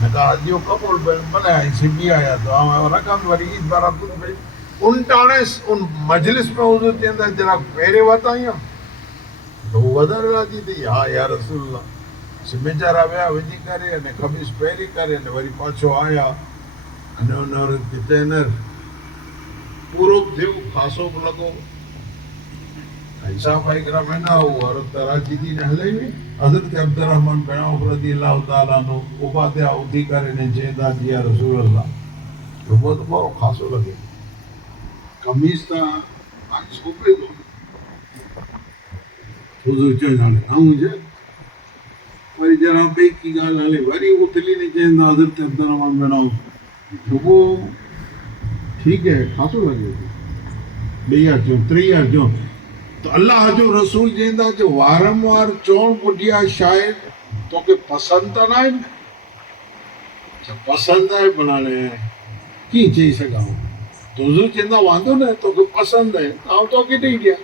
میں کہا جو قبول بنے آئی سی بھی آیا تو ہم رقم وری عید برات میں ان ٹانے ان مجلس میں حضور چیندا جرا پہرے وتا آیا تو ودر راضی تھی ہاں یا رسول اللہ سے بیچارا ویا وجی کرے نے خمیس پہری کرے نے وری پاچھو آیا نے ان عورت کے تینر پورو دیو خاصو لگو ایسا بھائی کرام ہے نا وہ عورت راضی تھی نے ہلے ہوئی حضرت عبد الرحمن بن عوف رضی اللہ تعالیٰ عنہ اوپاتیا اودھی کرے نے چیندا جی یا رسول اللہ تو بہت بڑو خاصو لگے قمیص تا آج سوپے دو حضور چیندا نے ہاں مجھے وری جرا بے کی گال ہلے وری اتلی نے چیندا حضرت عبد الرحمن بن عوف تو وہ ٹھیک ہے خاصو لگے بیا جو تریا جو تو اللہ جو رسول چیندا جو وارم وار چون پٹیا شاید تو کہ پسند نہ ہے پسند ہے بنانے کی چیز سکا تو حضور چیندا واندو نہ تو کہ پسند ہے تو کہ نہیں گیا